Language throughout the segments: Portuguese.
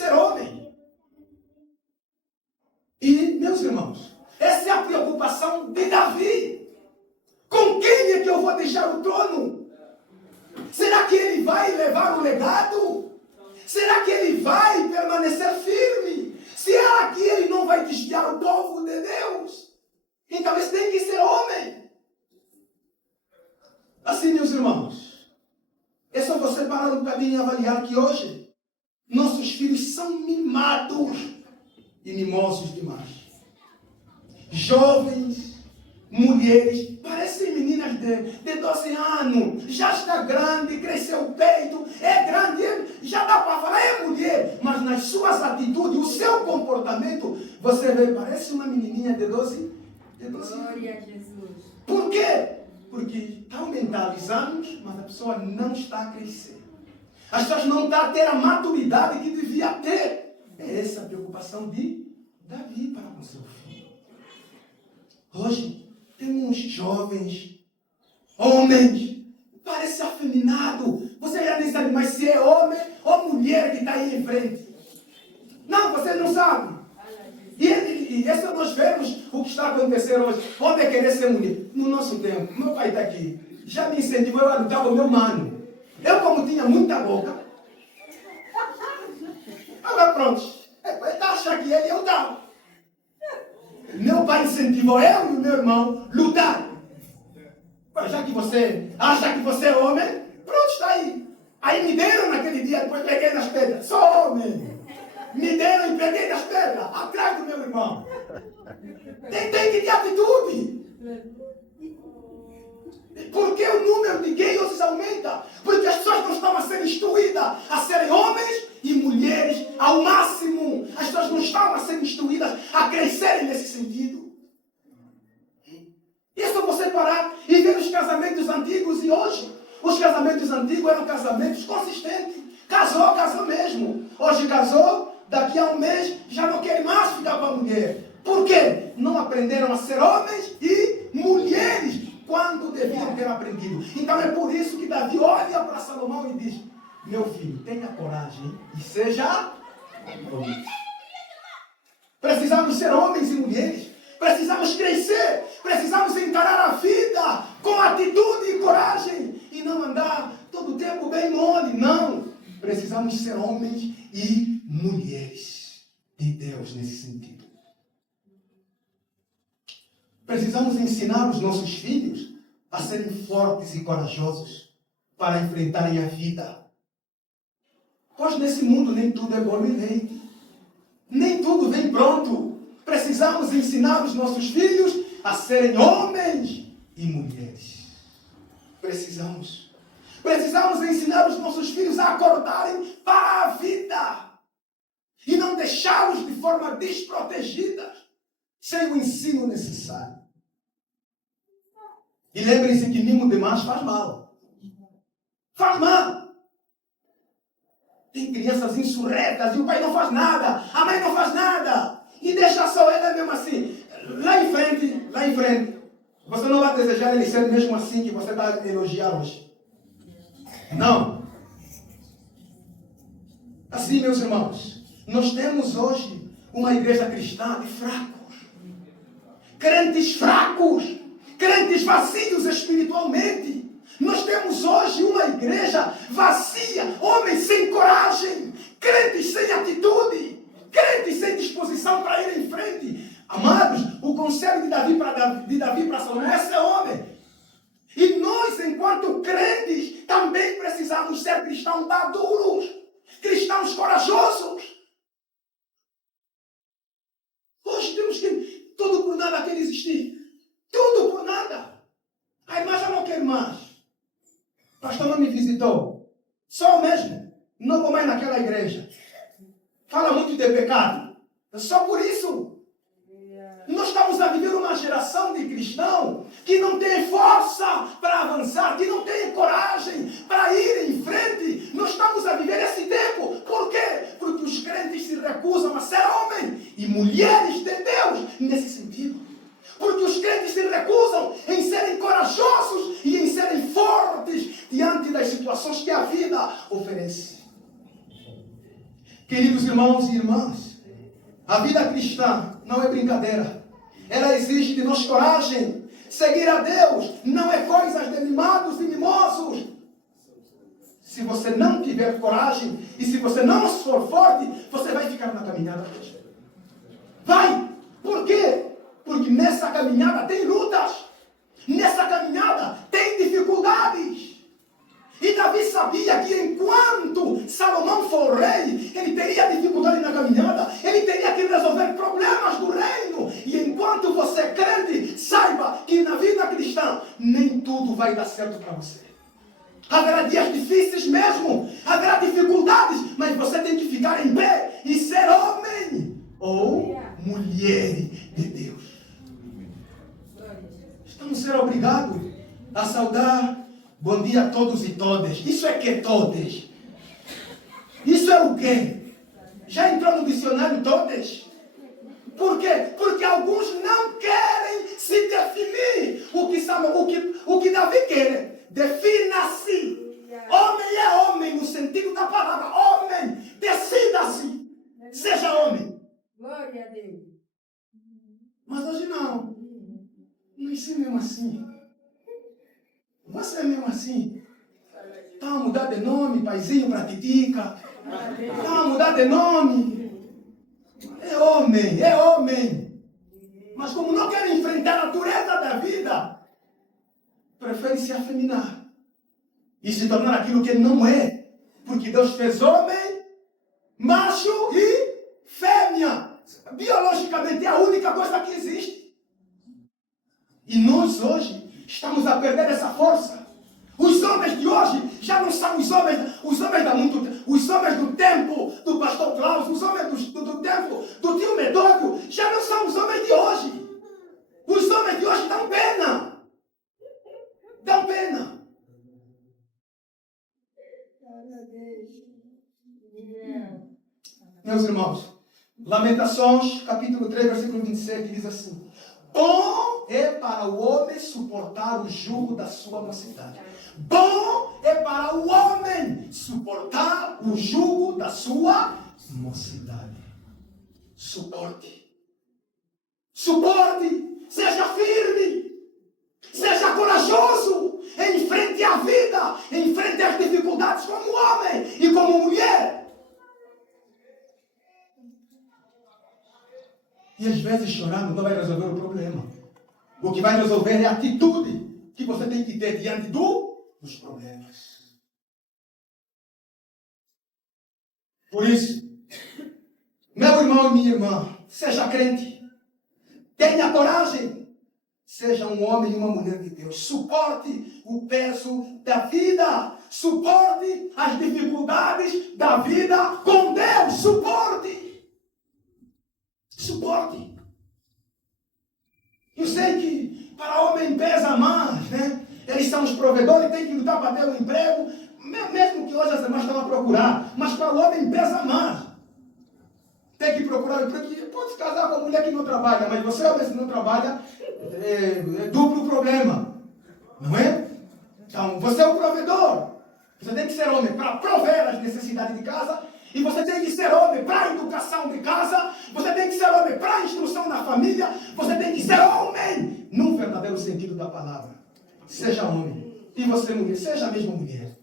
ser homem. E, meus irmãos, essa é a preocupação de Davi. Com quem é que eu vou deixar o trono? Será que ele vai levar o legado? Será que ele vai permanecer firme? Será que ele não vai desviar o povo de Deus? Então esse tem que ser homem. Assim, meus irmãos, é só você parar um bocadinho e avaliar que hoje nossos filhos são mimados e mimosos demais. Jovens, mulheres, parecem meninas de 12 anos, já está grande, cresceu o peito, é grande, já dá para falar, é mulher, mas nas suas atitudes, o seu comportamento, você vê, parece uma menininha de 12 anos. Glória a Jesus. Por quê? Porque estão mentalizados, mas a pessoa não está a crescer. As pessoas não estão a ter a maturidade que devia ter. É essa a preocupação de Davi para com seu filho. Hoje, temos jovens, homens, parece afeminado. Você já nem sabe mais se é homem ou mulher que está aí em frente. Não, você não sabe. E essa nós vemos o que está acontecendo hoje. Homem é querer ser mulher. No nosso tempo, meu pai está aqui, já me incentivou a lutar com o meu mano. Eu, como tinha muita boca, agora pronto, ele está achando que ele é o tal. Meu pai incentivou eu e o meu irmão a lutar. Mas já que você acha que você é homem, pronto, está aí. Aí me deram naquele dia, depois peguei nas pedras. Sou homem. Me deram e peguei nas pedras, atrás do meu irmão. Tem que ter atitude. Porque o número de gays aumenta. Porque as pessoas não estão a ser instruídas a serem homens e mulheres ao máximo. As pessoas não estão a ser instruídas a crescerem nesse sentido. E é só você parar e ver os casamentos antigos e hoje. Os casamentos antigos eram casamentos consistentes. Casou mesmo. Hoje casou, daqui a um mês já não quer mais ficar com a mulher. Por quê? Não aprenderam a ser homens e mulheres quando deviam ter aprendido. Então é por isso que Davi olha para Salomão e diz: meu filho, tenha coragem e seja homem. Precisamos ser homens e mulheres. Precisamos crescer. Precisamos encarar a vida com atitude e coragem. E não andar todo o tempo bem mole. Não. Precisamos ser homens e mulheres de Deus nesse sentido. Precisamos ensinar os nossos filhos a serem fortes e corajosos para enfrentarem a vida. Pois nesse mundo nem tudo é bolo e leite. Nem tudo vem pronto. Precisamos ensinar os nossos filhos a serem homens e mulheres. Precisamos ensinar os nossos filhos a acordarem para a vida. E não deixá-los de forma desprotegida, sem o ensino necessário. E lembrem-se que mimo demais faz mal. Faz mal. Tem crianças insurretas e o pai não faz nada, a mãe não faz nada. E deixa só ela mesmo assim. Lá em frente, você não vai desejar ele ser mesmo assim que você está a elogiar hoje. Não. Assim, meus irmãos, nós temos hoje uma igreja cristã de fracos. Crentes vazios espiritualmente. Nós temos hoje uma igreja vazia, homens sem coragem, crentes sem atitude, crentes sem disposição para ir em frente. Amados, o conselho de Davi para Salomão é ser homem. E nós, enquanto crentes, também precisamos ser cristãos maduros, cristãos corajosos. Hoje temos que tudo por nada quer existir. Tudo por nada. A irmã já não quer mais. O pastor não me visitou. Só mesmo. Não vou mais naquela igreja. Fala muito de pecado. Só por isso. Nós estamos a viver uma geração de cristãos que não tem força para avançar, que não tem coragem para ir em frente. Nós estamos a viver esse tempo. Por quê? Porque os crentes se recusam a ser homens e mulheres de Deus nesse sentido. Porque os crentes se recusam em serem corajosos e em serem fortes diante das situações que a vida oferece. Queridos irmãos e irmãs, a vida cristã não é brincadeira. Ela exige de nós coragem. Seguir a Deus não é coisas de mimados e mimosos. Se você não tiver coragem e se você não for forte, você vai ficar na caminhada. Vai! Por quê? Porque nessa caminhada tem lutas. Nessa caminhada tem dificuldades. E Davi sabia que enquanto Salomão for rei, ele teria dificuldade na caminhada, ele teria que resolver problemas do reino. E enquanto você é crente, saiba que na vida cristã nem tudo vai dar certo para você. Haverá dias difíceis mesmo, haverá dificuldades, mas você tem que ficar em pé e ser homem ou mulher de Deus. Estamos sendo obrigados a saudar. Bom dia a todos e todas. Isso é que todas? Isso é o quê? Já entrou no dicionário todas? Por quê? Porque alguns não querem se definir. O que Davi quer? Defina-se. Homem é homem no sentido da palavra. Homem, decida-se. Seja homem. Glória a Deus. Mas hoje não. Não é mesmo assim. Você é mesmo assim. Tá a mudar de nome, paizinho, para titica. Tá a mudar de nome. É homem, é homem. Mas como não quer enfrentar a dureza da vida, prefere se afeminar e se tornar aquilo que ele não é. Porque Deus fez homem, macho e fêmea. Biologicamente é a única coisa que existe. E nós hoje estamos a perder essa força. Os homens de hoje já não são os homens do tempo do pastor Klaus, os homens do tempo do tio Medório, já não são os homens de hoje. Os homens de hoje dão pena. Dão pena. Meus irmãos, Lamentações, capítulo 3, versículo 27, diz assim: bom é para o homem suportar o jugo da sua mocidade. Bom é para o homem suportar o jugo da sua mocidade. Suporte. Suporte. Seja firme. Seja corajoso. Enfrente a vida. Enfrente as dificuldades como homem e como mulher. E às vezes chorando não vai resolver o problema. O que vai resolver é a atitude que você tem que ter diante dos problemas. Por isso, meu irmão e minha irmã, seja crente. Tenha coragem. Seja um homem e uma mulher de Deus. Suporte o peso da vida. Suporte as dificuldades da vida com Deus. Suporte. Suporte. Eu sei que para homem pesa mais, né? Eles são os provedores, tem que lutar para ter um emprego, mesmo que hoje as irmãs estão a procurar, mas para o homem pesa mais. Tem que procurar um emprego. Pode se casar com uma mulher que não trabalha, mas você, homem, se não trabalha, é duplo problema. Não é? Então, você é o provedor. Você tem que ser homem para prover as necessidades de casa. E você tem que ser homem para a educação de casa. Você tem que ser homem para a instrução na família. Você tem que ser homem no verdadeiro sentido da palavra. Seja homem. E você, mulher, seja a mesma mulher.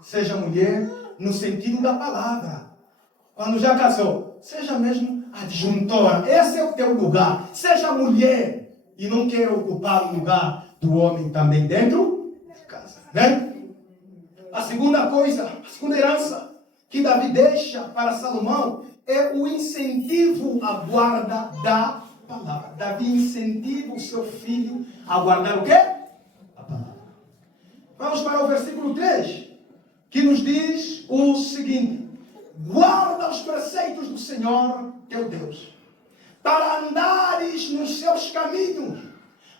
Seja mulher no sentido da palavra. Quando já casou, seja mesmo adjuntora. Esse é o teu lugar. Seja mulher e não queira ocupar o lugar do homem também dentro de casa. Né? A segunda coisa, a segunda herança que Davi deixa para Salomão é o incentivo à guarda da palavra. Davi incentiva o seu filho a guardar o quê? A palavra. Vamos para o versículo 3, que nos diz o seguinte: guarda os preceitos do Senhor teu Deus, para andares nos seus caminhos,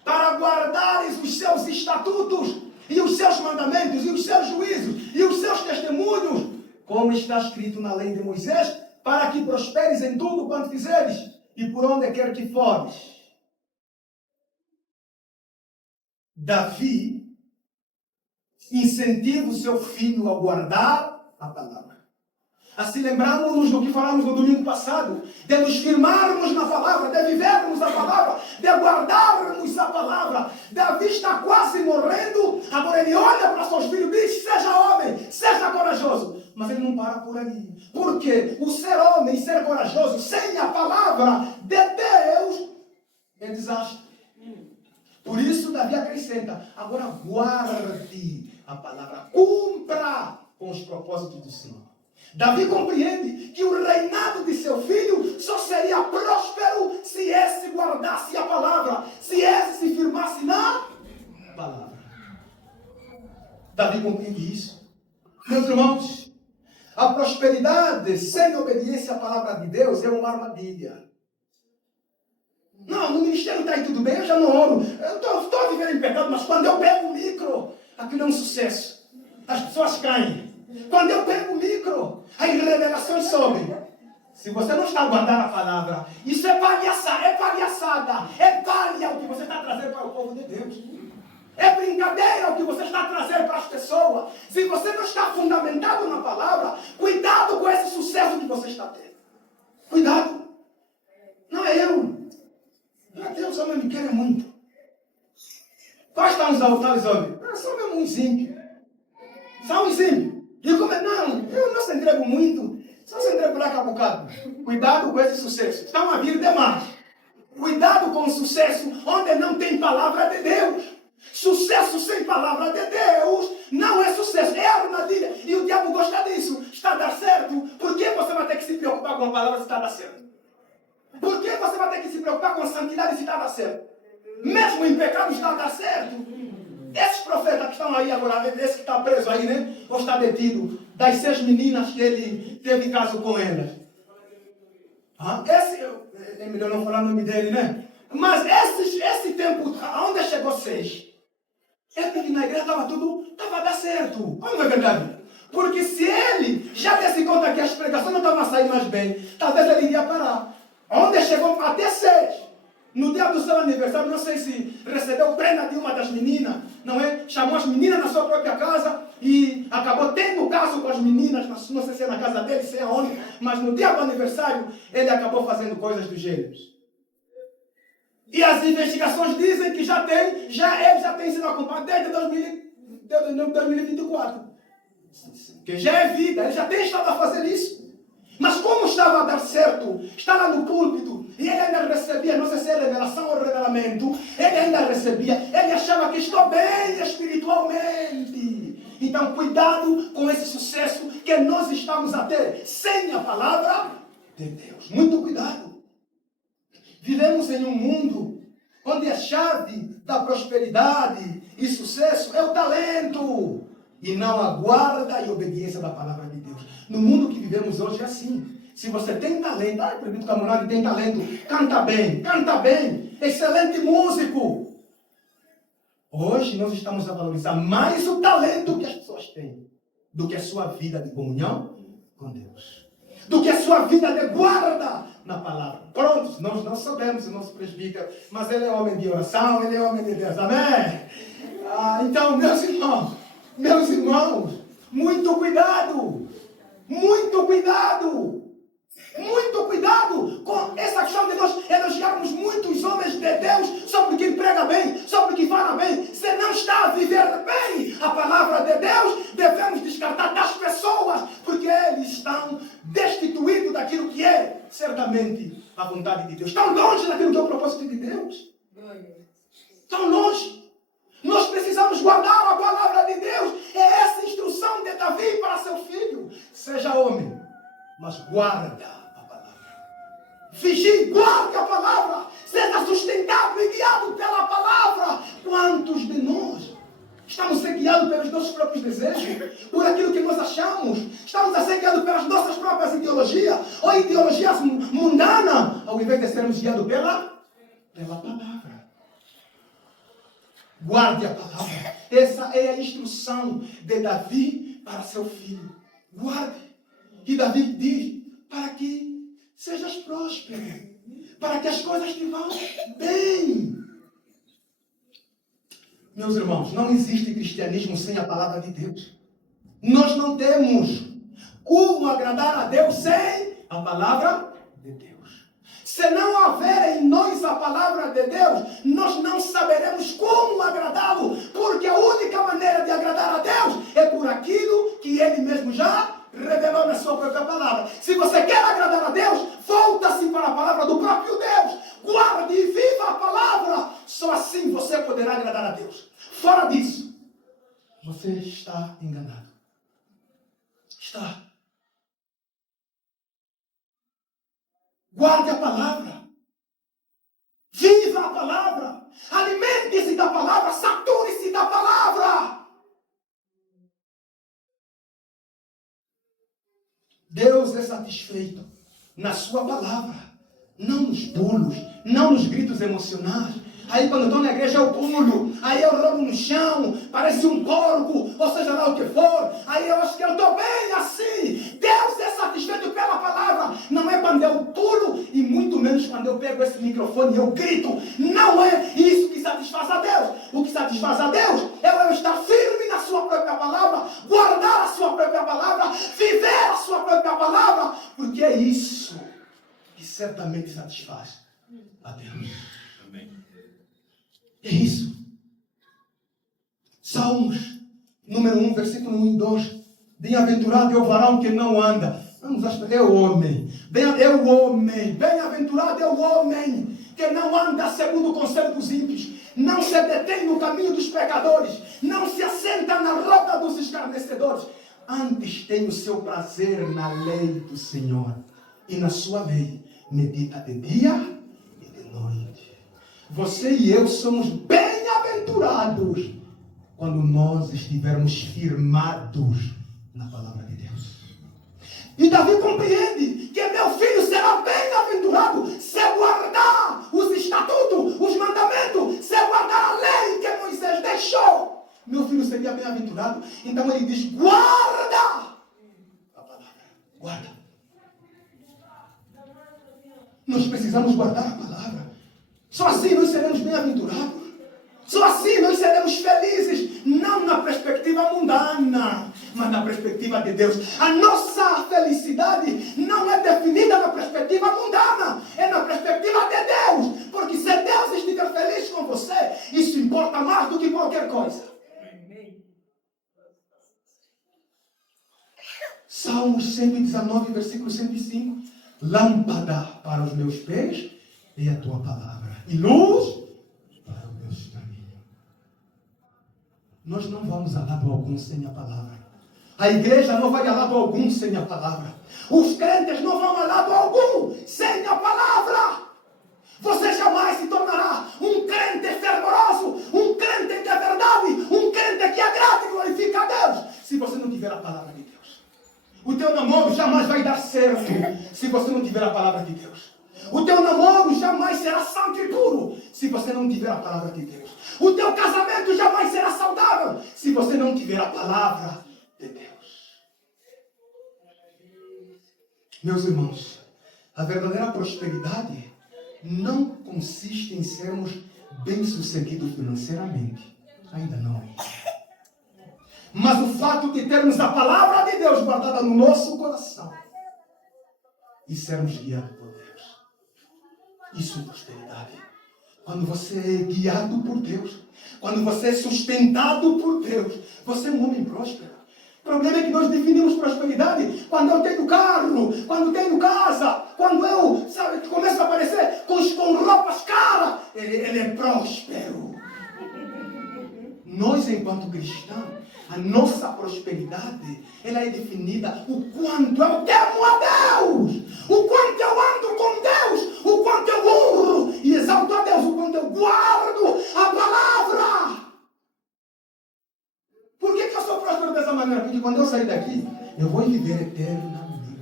para guardares os seus estatutos, e os seus mandamentos, e os seus juízos, e os seus testemunhos, como está escrito na lei de Moisés, para que prosperes em tudo quanto fizeres, e por onde quer que fores. Davi incentiva o seu filho a guardar a palavra. Assim lembramos-nos do que falamos no domingo passado, de nos firmarmos na palavra, de vivermos a palavra, de guardarmos a palavra. Davi está quase morrendo, agora ele olha para seus filhos e diz: seja homem, seja corajoso. Mas ele não para por aí. Porque o ser homem, ser corajoso, sem a palavra de Deus, é desastre. Por isso Davi acrescenta: agora guarde a palavra, cumpra com os propósitos do Senhor. Davi compreende que o reinado de seu filho só seria próspero se esse guardasse a palavra, se esse se firmasse na palavra. Davi compreende isso. Meus irmãos, a prosperidade sem obediência à palavra de Deus é uma armadilha. Não, no ministério está aí tudo bem, eu já não oro. Eu estou vivendo em pecado, mas quando eu pego o micro, aquilo é um sucesso. As pessoas caem. Quando eu pego o micro, as revelações sobem. Se você não está guardando a palavra, isso é palhaçada, é palha o que você está trazendo para o povo de Deus. É brincadeira o que você está trazendo para as pessoas. Se você não está fundamentado na palavra, cuidado com esse sucesso que você está tendo. Cuidado. Não é eu. Não é Deus, homem me quer muito. Quais estão os altares, homem? Só mesmo uns ímpios. São uns ímpios. E como é? Não, eu não se entrego muito. Só se entrego lá com a bocado. Cuidado com esse sucesso. Estão a vir demais. Cuidado com o sucesso onde não tem palavra de Deus. Sucesso sem palavra de Deus não é sucesso, é armadilha. E o diabo gosta disso. Está a dar certo? Por que você vai ter que se preocupar com a palavra se está a dar certo? Por que você vai ter que se preocupar com a santidade se está a dar certo? Mesmo em pecado está a dar certo. Esses profetas que estão aí agora, esse que está preso aí, né? Ou está detido, das 6 meninas que ele teve caso com elas. É melhor não falar o nome dele, né? Mas esse tempo, aonde chegou 6? É porque na igreja estava a dar certo. Como é verdade? Porque se ele já desse conta que as pregações não estavam a sair mais bem, talvez ele iria parar. Onde chegou até 6. No dia do seu aniversário, não sei se recebeu prenda de uma das meninas, não é? Chamou as meninas na sua própria casa e acabou tendo caso com as meninas, não sei se é na casa dele, se é onde, mas no dia do aniversário, ele acabou fazendo coisas do gênero. E as investigações dizem que ele já tem sido acompanhado desde 2024. Que já é vida, ele já tem estado a fazer isso. Mas como estava a dar certo, está lá no púlpito, e ele ainda recebia, não sei se é revelação ou revelamento, ele ainda recebia, ele achava que estou bem espiritualmente. Então cuidado com esse sucesso que nós estamos a ter sem a palavra de Deus. Muito cuidado. Vivemos em um mundo onde a chave da prosperidade e sucesso é o talento e não a guarda e obediência da palavra de Deus. No mundo que vivemos hoje é assim. Se você tem talento, acredito que a mulher tem talento, canta bem, excelente músico. Hoje nós estamos a valorizar mais o talento que as pessoas têm do que a sua vida de comunhão com Deus. Do que a sua vida de guarda na palavra. Pronto, nós não sabemos o nosso presbítero, mas ele é homem de oração, ele é homem de Deus. Amém? Então, meus irmãos, muito cuidado. Muito cuidado. Muito cuidado com essa questão de nós elogiarmos muitos homens de Deus só porque prega bem, só porque fala bem. Se não está a viver bem a palavra de Deus, devemos descartar das pessoas, porque eles estão destituídos daquilo que é certamente a vontade de Deus. Estão longe daquilo que é o propósito de Deus. Estão longe. Nós precisamos guardar a palavra de Deus. É essa instrução de Davi para seu filho. Seja homem, mas guarda a palavra. Vigie, guarde a palavra. Seja sustentado e guiado pela palavra. Quantos de nós estamos sendo guiados pelos nossos próprios desejos? Por aquilo que nós achamos? Estamos a ser guiados pelas nossas próprias ideologias? Ou ideologias mundanas? Ao invés de sermos guiados pela palavra. Guarde a palavra. Essa é a instrução de Davi para seu filho. Guarde. E Davi diz, para que sejas próspero. Para que as coisas te vão bem. Meus irmãos, não existe cristianismo sem a palavra de Deus. Nós não temos Como agradar a Deus sem a palavra de Deus? Se não houver em nós a palavra de Deus, nós não saberemos como agradá-lo, porque a única maneira de agradar a Deus é por aquilo que Ele mesmo já revelou na sua própria palavra. Se você quer agradar a Deus, volta-se para a palavra do próprio Deus. Guarde e viva a palavra. Só assim você poderá agradar a Deus. Fora disso, você está enganado. Está. Guarde a palavra. Viva a palavra. Alimente-se da palavra. Sature-se da palavra. Deus é satisfeito na sua palavra. Não nos pulos. Não nos gritos emocionais. Aí quando estou na igreja eu pulo, aí eu rolo no chão, parece um porco, ou seja lá o que for, aí eu acho que eu estou bem assim. Deus é satisfeito pela palavra, não é quando eu pulo e muito menos quando eu pego esse microfone e eu grito. Não é isso que satisfaz a Deus. O que satisfaz a Deus é eu estar firme na sua própria palavra, guardar a sua própria palavra, viver a sua própria palavra, porque é isso que certamente satisfaz a Deus. Amém. É isso. Salmos, número 1, versículo 1 e 2. Bem-aventurado é o varão que não anda. Vamos achar, é o homem. É o homem. Bem-aventurado é o homem que não anda segundo o conselho dos ímpios. Não se detém no caminho dos pecadores. Não se assenta na roda dos escarnecedores. Antes tem o seu prazer na lei do Senhor. E na sua lei medita de dia e de noite. Você e eu somos bem-aventurados quando nós estivermos firmados na palavra de Deus. E Davi compreende que meu filho será bem-aventurado se guardar os estatutos, os mandamentos, se guardar a lei que Moisés deixou. Meu filho seria bem-aventurado. Então ele diz, guarda a palavra. Guarda. Nós precisamos guardar a palavra. Só assim nós seremos bem-aventurados. Só assim nós seremos felizes. Não na perspectiva mundana, mas na perspectiva de Deus. A nossa felicidade não é definida na perspectiva mundana. É na perspectiva de Deus. Porque se Deus estiver feliz com você, isso importa mais do que qualquer coisa. Salmos 119, versículo 105. Lâmpada para os meus pés é a tua palavra. E luz para o meu caminho. Nós não vamos a lado algum sem a palavra. A igreja não vai a lado algum sem a palavra. Os crentes não vão a lado algum sem a palavra. Você jamais se tornará um crente fervoroso, um crente de verdade, um crente que agrada e glorifica a Deus, se você não tiver a palavra de Deus. O teu namoro jamais vai dar certo se você não tiver a palavra de Deus. O teu namoro jamais será santo e puro se você não tiver a palavra de Deus. O teu casamento jamais será saudável se você não tiver a palavra de Deus. Meus irmãos, a verdadeira prosperidade não consiste em sermos bem-sucedidos financeiramente. Ainda não. Mas o fato de termos a palavra de Deus guardada no nosso coração e sermos guiados por Deus. Isso é prosperidade. Quando você é guiado por Deus, quando você é sustentado por Deus, você é um homem próspero. O problema é que nós definimos prosperidade quando eu tenho carro, quando tenho casa, quando eu, começo a aparecer com roupas caras. Ele é próspero. Nós, enquanto cristãos, a nossa prosperidade, ela é definida o quanto eu temo a Deus, o quanto eu ando com Deus, o quanto eu honro e exalto a Deus, o quanto eu guardo a palavra. Por que eu sou próspero dessa maneira? Porque quando eu sair daqui, eu vou viver eternamente.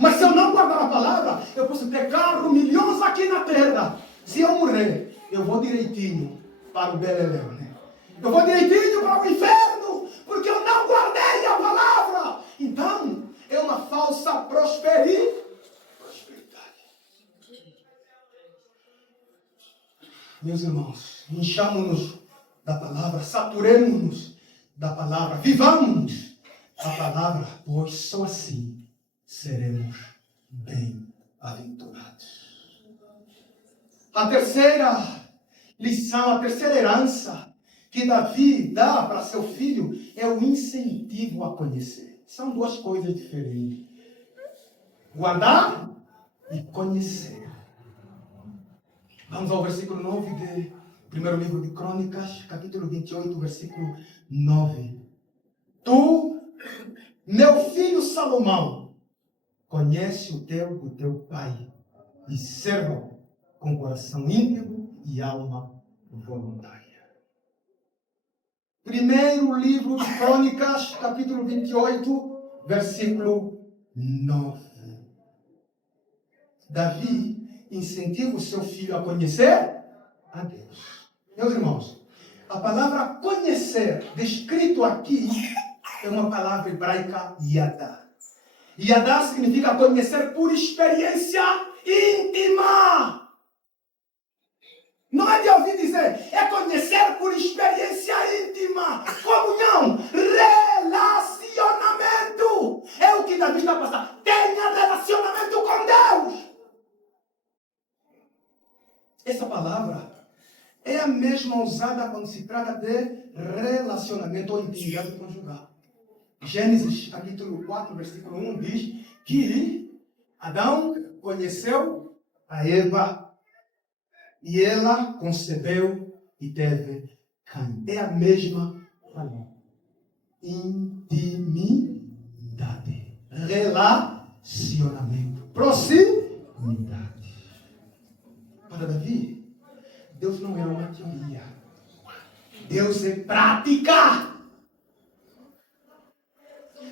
Mas se eu não guardar a palavra, eu posso ter carro, milhões aqui na terra. Se eu morrer, eu vou direitinho para o beleléu, né? Eu vou direitinho para o inferno, porque eu não guardei a palavra. Então, é uma falsa prosperidade. Meus irmãos, enchamos-nos da palavra, saturemos-nos da palavra, vivamos a palavra, pois só assim seremos bem-aventurados. A terceira lição, a terceira herança que Davi dá para seu filho é o incentivo a conhecer. São duas coisas diferentes. Guardar e conhecer. Vamos ao versículo 9 do primeiro livro de Crônicas, capítulo 28, versículo 9. Tu, meu filho Salomão, conhece o teu pai e serva com coração íntegro e alma voluntária. Primeiro livro de Crônicas, capítulo 28, versículo 9. Davi incentiva o seu filho a conhecer a Deus. Meus irmãos, a palavra conhecer, descrito aqui, é uma palavra hebraica yadá. Yadá significa conhecer por experiência íntima. Não é de ouvir dizer, é conhecer por experiência íntima. Comunhão, relacionamento. É o que Davi está passando. Tenha relacionamento com Deus. Essa palavra é a mesma usada quando se trata de relacionamento ou intimidade conjugal. Gênesis capítulo 4, versículo 1 diz que Adão conheceu a Eva e ela concebeu e teve Caim. É a mesma palavra. Intimidade. Relacionamento. Proximidade. Para Davi, Deus não é uma teoria. Deus é prática.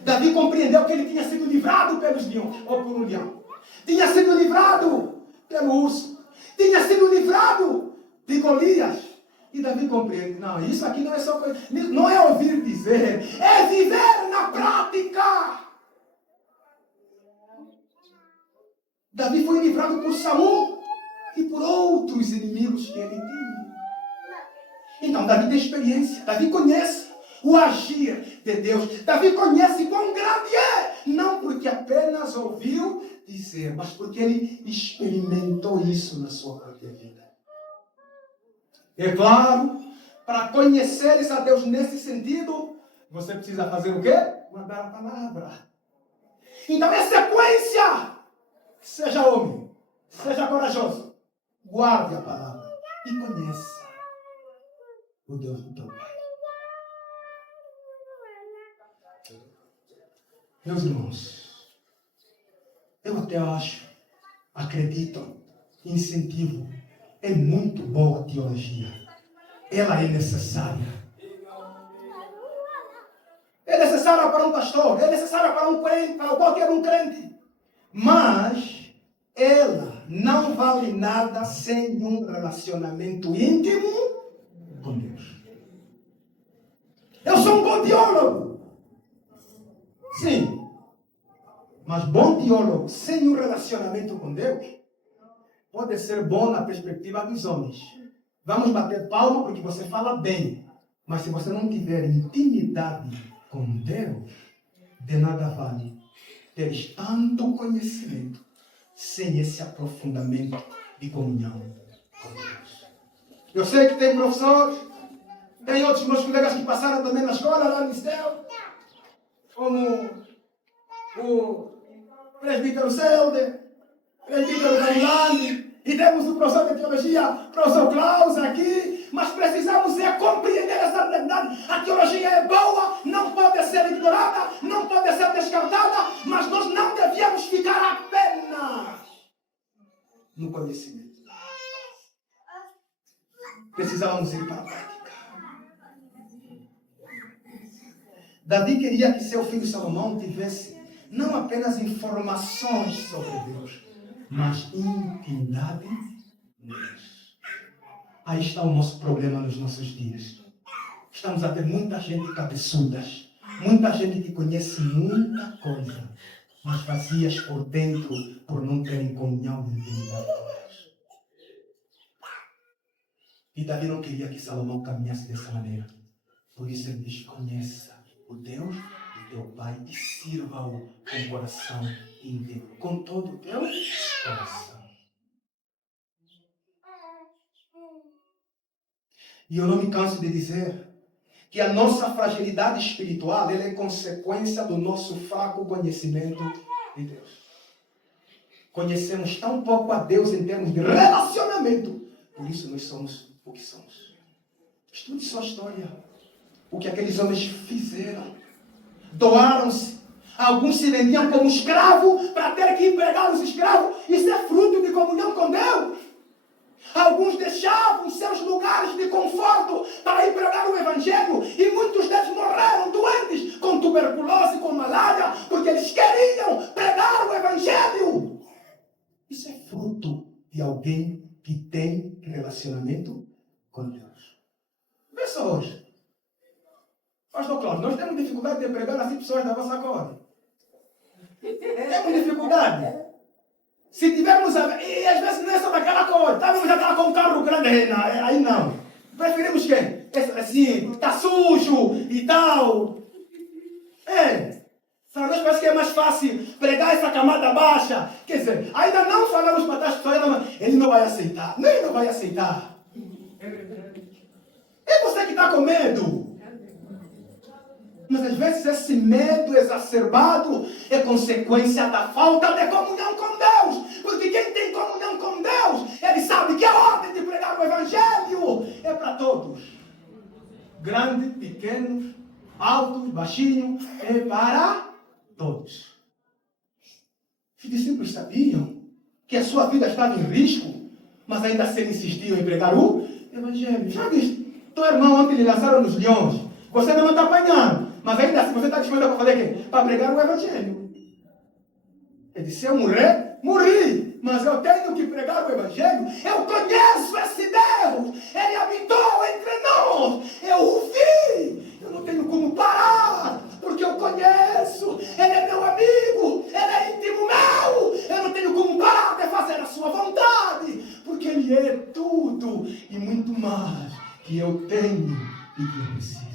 Davi compreendeu que ele tinha sido livrado pelos leões, ou por um leão. Tinha sido livrado pelo urso. Tinha sido livrado de Golias. E Davi compreende, não, isso aqui não é só coisa, não é ouvir dizer, é viver na prática. Davi foi livrado por Saul e por outros inimigos que ele tinha. Então Davi tem experiência, Davi conhece o agir de Deus. Davi conhece quão grande é, não porque apenas ouviu dizer, mas porque ele experimentou isso na sua própria vida. É claro, para conheceres a Deus nesse sentido, você precisa fazer o quê? Guardar a palavra. Então é sequência. Seja homem, seja corajoso, guarde a palavra e conheça o Deus do teu Pai. Meus irmãos, eu até acredito, incentivo, é muito boa a teologia. Ela é necessária. É necessária para um pastor, é necessária para um crente, para qualquer um crente. Mas ela não vale nada sem um relacionamento íntimo com Deus. Eu sou um bom teólogo. Sim. Mas bom teólogo sem um relacionamento com Deus pode ser bom na perspectiva dos homens. Vamos bater palma porque você fala bem. Mas se você não tiver intimidade com Deus, de nada vale teres tanto conhecimento sem esse aprofundamento de comunhão com Deus. Eu sei que tem professores, tem outros meus colegas que passaram também na escola, lá no Liceu, como o presbítero Zelder, presbítero Gaulani, e temos o professor de teologia, professor Klaus aqui, mas precisamos compreender essa verdade. A teologia é boa, não pode ser ignorada, não pode ser descartada, mas nós não devíamos ficar apenas no conhecimento. Precisávamos ir para a prática. Davi queria que seu filho Salomão tivesse não apenas informações sobre Deus, mas intimidade neles. Aí está o nosso problema nos nossos dias. Estamos a ter muita gente cabeçudas, muita gente que conhece muita coisa, mas vazias por dentro por não terem comunhão e intimidade com Deus. E Davi não queria que Salomão caminhasse dessa maneira. Por isso ele diz, conheça o Deus do teu Pai e sirva-o com coração íntegro, com todo o teu coração. E eu não me canso de dizer que a nossa fragilidade espiritual ela é consequência do nosso fraco conhecimento de Deus. Conhecemos tão pouco a Deus em termos de relacionamento. Por isso nós somos o que somos. Estude sua história. O que aqueles homens fizeram. Doaram-se. Alguns se vendiam como escravo para ter que empregar os escravos. Isso é fruto de comunhão com Deus. Alguns deixavam seus lugares de conforto para ir pregar o Evangelho e muitos deles morreram doentes com tuberculose, com malária, porque eles queriam pregar o Evangelho. Isso é fruto de alguém que tem relacionamento com Deus. Vê só hoje. Pastor Cláudio, nós temos dificuldade de pregar assim pessoas da vossa cor. Temos dificuldade. Se tivermos, e às vezes não é só daquela cor, estávamos já com um carro grande, aí não. Preferimos quem? Assim, está sujo e tal. Para nós parece que é mais fácil pregar essa camada baixa. Quer dizer, ainda não falamos para as pessoas, ele não vai aceitar. Nem não vai aceitar. É você que está com medo. Mas às vezes esse medo exacerbado é consequência da falta de comunhão com Deus. Porque quem tem comunhão com Deus, ele sabe que a ordem de pregar o Evangelho é para todos. Grandes, pequenos, altos, baixinhos, é para todos. Os discípulos sabiam que a sua vida estava em risco, mas ainda assim insistiam em pregar o Evangelho. Já disse, teu irmão ontem lhe lançaram nos leões. Você ainda não está apanhando. Mas ainda assim, você está disposto para fazer o quê? Para pregar o Evangelho. Ele disse, se eu morrer, morri. Mas eu tenho que pregar o Evangelho. Eu conheço esse Deus. Ele habitou entre nós. Eu o vi. Eu não tenho como parar. Porque eu conheço. Ele é meu amigo. Ele é íntimo meu. Eu não tenho como parar de fazer a sua vontade. Porque Ele é tudo e muito mais que eu tenho e que eu preciso.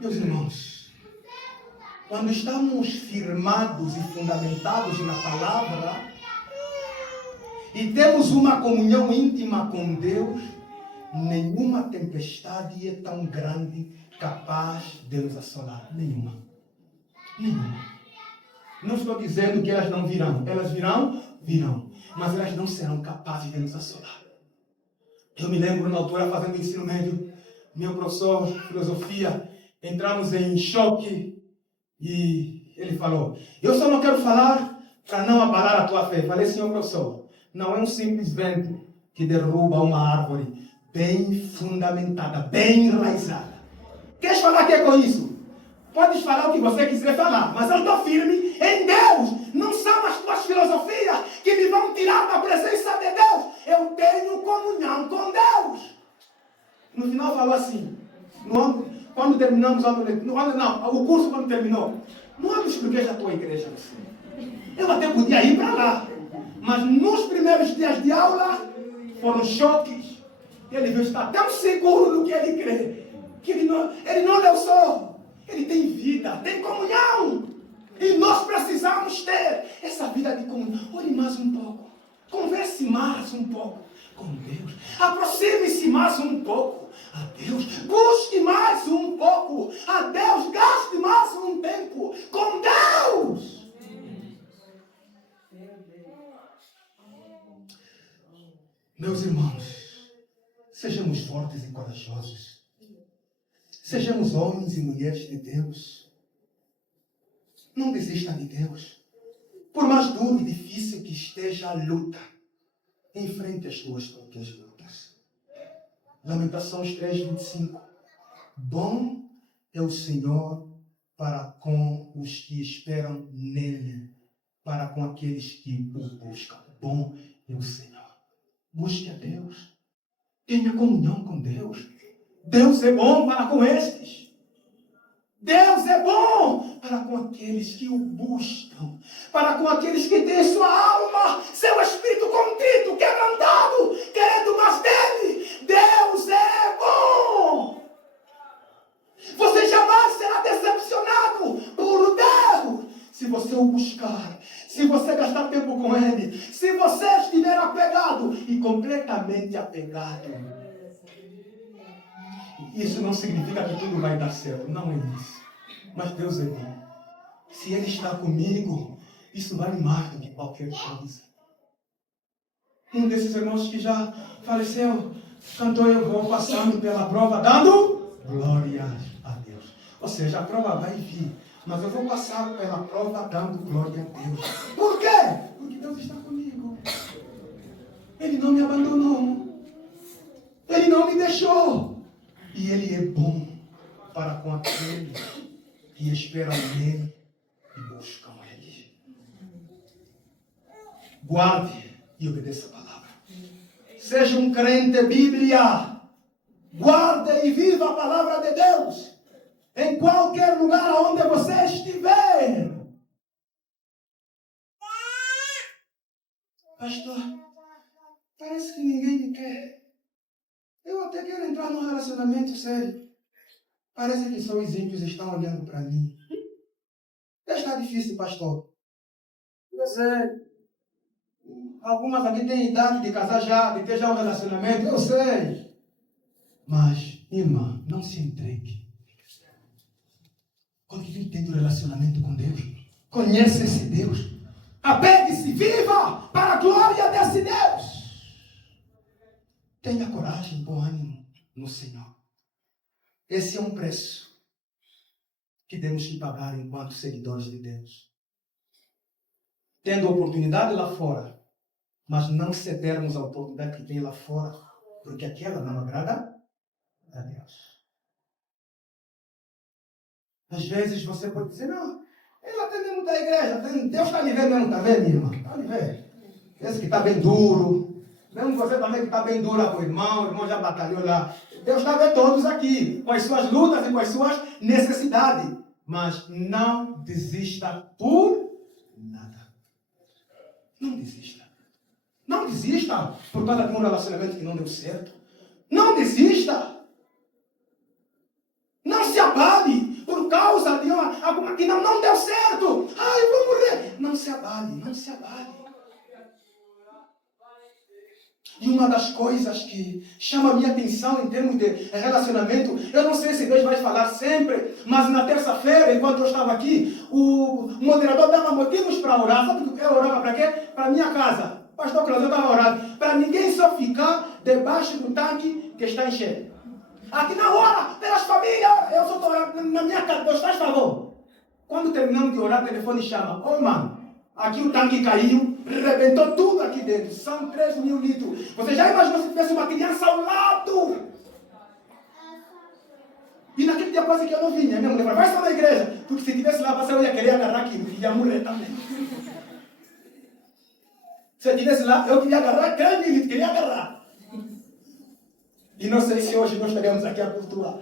Meus irmãos, quando estamos firmados e fundamentados na palavra e temos uma comunhão íntima com Deus, nenhuma tempestade é tão grande capaz de nos assolar. Nenhuma. Nenhuma. Não estou dizendo que elas não virão. Elas virão? Virão. Mas elas não serão capazes de nos assolar. Eu me lembro na altura fazendo ensino médio, meu professor de filosofia, entramos em choque e ele falou, eu só não quero falar para não abalar a tua fé. Falei, senhor professor, não é um simples vento que derruba uma árvore bem fundamentada, bem enraizada. Queres falar que é com isso? Podes falar o que você quiser falar, mas eu estou firme em Deus. Não são as tuas filosofias que me vão tirar da presença de Deus. Eu tenho comunhão com Deus. No final falou assim, quando terminamos o curso quando terminou, não há expliquei a tua igreja assim. Eu até podia ir para lá, mas nos primeiros dias de aula foram choques. Ele viu estar tão seguro no que ele crê, que ele não deu só, ele tem vida, tem comunhão. E nós precisamos ter essa vida de comunhão. Ore mais um pouco, converse mais um pouco com Deus, aproxime-se mais um pouco a Deus, busque mais um pouco a Deus, gaste mais um tempo com Deus. Meus irmãos, sejamos fortes e corajosos, sejamos homens e mulheres de Deus. Não desista de Deus, por mais duro e difícil que esteja a luta. Enfrente as tuas próprias lutas. Lamentações 3:25. Bom é o Senhor para com os que esperam nele, para com aqueles que o buscam. Bom é o Senhor. Busque a Deus. Tenha comunhão com Deus. Deus é bom para com estes. Deus é bom para com aqueles que o buscam, para com aqueles que têm sua alma, seu espírito contrito, quebrantado, querendo mais dele. Deus é bom. se você o buscar, se você gastar tempo com Ele, se você estiver apegado e completamente apegado. Isso não significa que tudo vai dar certo, não é isso. Mas Deus é bom. Se Ele está comigo, isso vale mais do que qualquer coisa. Um desses irmãos que já faleceu cantou: eu vou passando pela prova dando glória a Deus. Ou seja, a prova vai vir, mas eu vou passar pela prova dando glória a Deus. Por quê? Porque Deus está comigo. Ele não me abandonou. Ele não me deixou. E Ele é bom para com aqueles que esperam nele e buscam Ele. Guarde e obedeça a palavra. Seja um crente Bíblia. Guarde e viva a palavra de Deus. Em qualquer lugar onde você estiver. Pastor, parece que ninguém me quer. Eu até quero entrar num relacionamento sério. Parece que só os ímpios estão olhando para mim. Está difícil, pastor. Eu sei. Algumas aqui têm idade de casar já, de ter já um relacionamento. Eu sei. Mas, irmã, não se entregue. Quando ele tem um relacionamento com Deus, conhece esse Deus. Apegue-se, viva para a glória desse Deus. Tenha coragem, bom ânimo no Senhor. Esse é um preço que temos que pagar enquanto seguidores de Deus. Tendo oportunidade lá fora, mas não cedermos a oportunidade que tem lá fora, porque aquela não agrada a Deus. Às vezes você pode dizer: não, eu até mesmo da igreja, Deus está me vendo mesmo, está vendo, minha irmã? Está me vendo. Esse que está bem duro. Mesmo você também que está bem duro lá com o irmão já batalhou lá. Deus está vendo todos aqui, com as suas lutas e com as suas necessidades. Mas não desista por nada. Não desista. Não desista por causa de um relacionamento que não deu certo. Não desista. Não se abale por causa de alguma que não deu certo. Ai, eu vou morrer. Não se abale, não se abale. E uma das coisas que chama a minha atenção em termos de relacionamento, eu não sei se Deus vai falar sempre, mas na terça-feira, enquanto eu estava aqui, o moderador dava motivos para orar. Sabe o que eu orava para quê? Para a minha casa. Pastor Claudio estava orando. Para ninguém só ficar debaixo do tanque que está enchendo. Aqui na hora, pelas famílias, eu só estou orando na minha casa. Deus faz favor. Quando terminamos de orar, o telefone chama: ô mano, aqui o tanque caiu, rebentou tudo aqui dentro. São 3.000 litros. Você já imaginou se tivesse uma criança ao lado? E naquele dia quase que eu não vinha. Minha mulher falou: vai só na igreja. Porque se tivesse lá, você ia querer agarrar aquilo. Ia morrer também. Se eu estivesse lá, eu queria agarrar 3.000 litros. Queria agarrar. E não sei se hoje nós estaremos aqui a cultuar.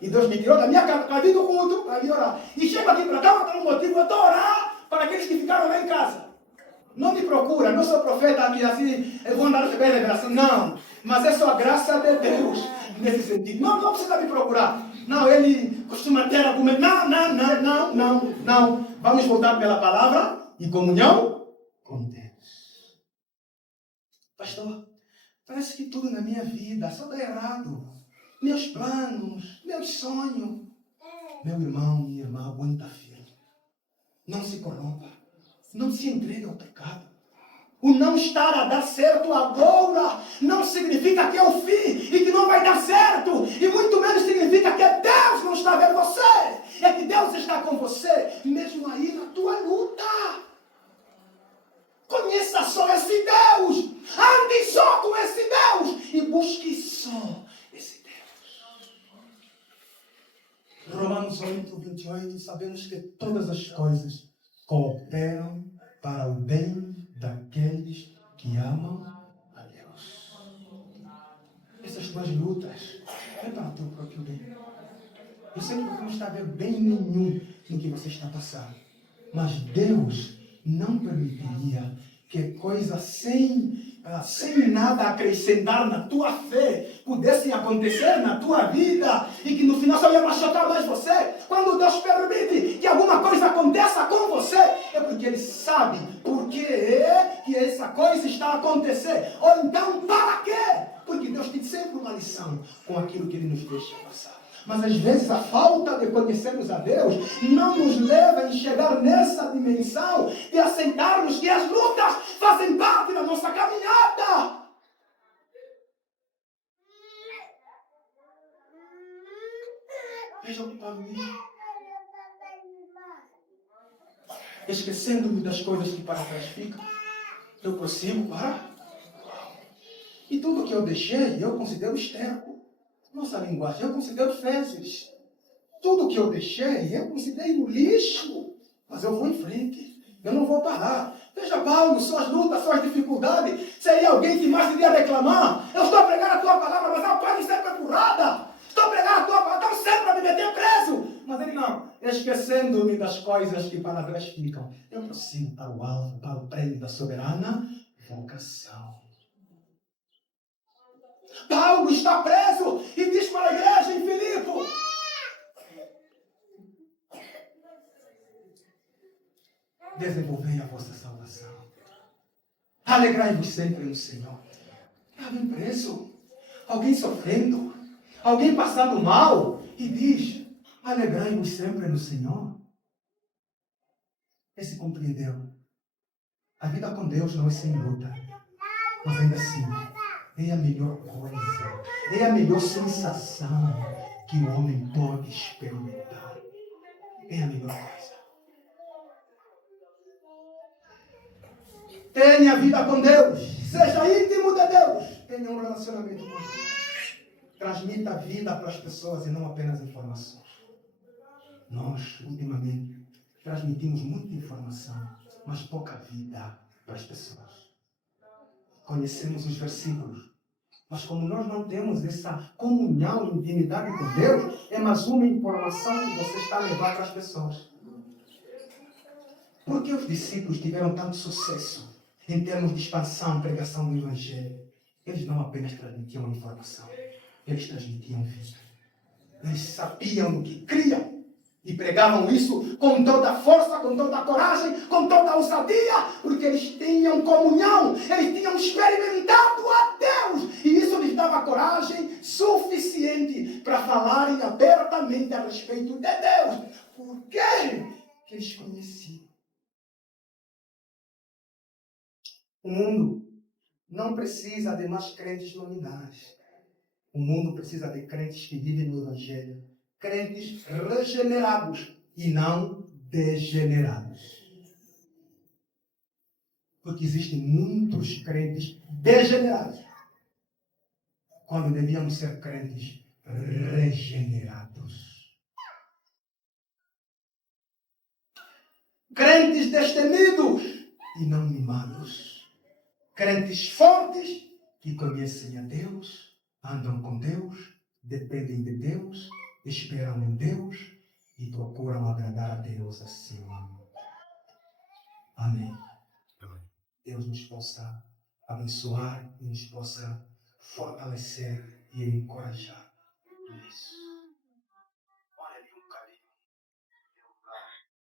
E Deus me tirou da minha casa para vir do culto, para vir orar. E chego aqui para cá, para um motivo, eu estou a orar para aqueles que ficaram lá em casa. Não me procura, não sou profeta aqui assim, eu vou andar recebendo revelação. Não, mas é só a graça de Deus nesse sentido. Não precisa me procurar. Não, ele costuma ter argumento. Não. Vamos voltar pela palavra e comunhão com Deus. Pastor, parece que tudo na minha vida só dá errado. Meus planos, meus sonhos. Meu irmão, minha irmã, aguenta firme. Não se corrompa. Não se entregue ao pecado. O não estar a dar certo agora não significa que é o fim e que não vai dar certo. E muito menos significa que Deus não está vendo você. É que Deus está com você, mesmo aí na tua luta. Conheça só esse Deus. Ande só com esse Deus. E busque só esse Deus. Romanos 8, 28, sabemos que todas as coisas cooperam para o bem daqueles que amam a Deus. Essas tuas lutas é para o teu próprio bem. Eu sei que você não está vendo bem nenhum no que você está passando. Mas Deus não permitiria que coisas sem nada acrescentar na tua fé pudessem acontecer na tua vida e que no final só ia machucar mais você. Quando Deus permite que alguma coisa aconteça com você, sabe por que essa coisa está acontecendo. Ou então, para quê? Porque Deus tem sempre uma lição com aquilo que Ele nos deixa passar. Mas às vezes a falta de conhecermos a Deus não nos leva a enxergar nessa dimensão de aceitarmos que as lutas fazem parte da nossa caminhada. Veja o que Paulo diz. Esquecendo-me das coisas que para trás ficam, eu prossigo para. E tudo que eu deixei, eu considero esterco. Nossa linguagem, eu considero fezes. Tudo que eu deixei, eu considero lixo. Mas eu vou em frente. Eu não vou parar. Veja, Paulo, suas lutas, suas dificuldades. Seria alguém que mais iria reclamar. Eu estou pregando a tua palavra, mas a paz sempre é curada. Estou pregando a tua palavra, estão sempre a me meter preso. Mas ele não. Esquecendo-me das coisas que para trás ficam. Eu prossigo para o alvo, para o prêmio da soberana vocação. Paulo está preso e diz para a igreja em Filipe: desenvolvei a vossa salvação. Alegrai-vos sempre no Senhor. Alguém preso, alguém sofrendo, alguém passando mal e diz: alegrai-vos sempre no Senhor. Esse compreendeu. A vida com Deus não é sem luta, mas ainda assim é a melhor coisa, é a melhor sensação que o homem pode experimentar. É a melhor coisa. Tenha vida com Deus, seja íntimo de Deus, tenha um relacionamento com Deus. Transmita a vida para as pessoas e não apenas informações. Nós, ultimamente, transmitimos muita informação, mas pouca vida para as pessoas. Conhecemos os versículos, mas como nós não temos essa comunhão e intimidade com Deus, é mais uma informação que você está a levar para as pessoas. Por que os discípulos tiveram tanto sucesso em termos de expansão, pregação do Evangelho? Eles não apenas transmitiam informação, eles transmitiam vida. Eles sabiam do que criam e pregavam isso com toda a força, com toda a coragem, com toda a ousadia, porque eles tinham comunhão, eles tinham experimentado a Deus e isso lhes dava coragem suficiente para falarem abertamente a respeito de Deus. Por quê? Que eles conheciam. O mundo não precisa de mais crentes nominais. O mundo precisa de crentes que vivem no Evangelho. Crentes regenerados e não degenerados. Porque existem muitos crentes degenerados. Quando devíamos ser crentes regenerados. Crentes destemidos e não mimados. Crentes fortes que conhecem a Deus, andam com Deus, dependem de Deus, esperam em Deus e procuram agradar a Deus acima. Amém. Deus nos possa abençoar e nos possa fortalecer e encorajar. Isso.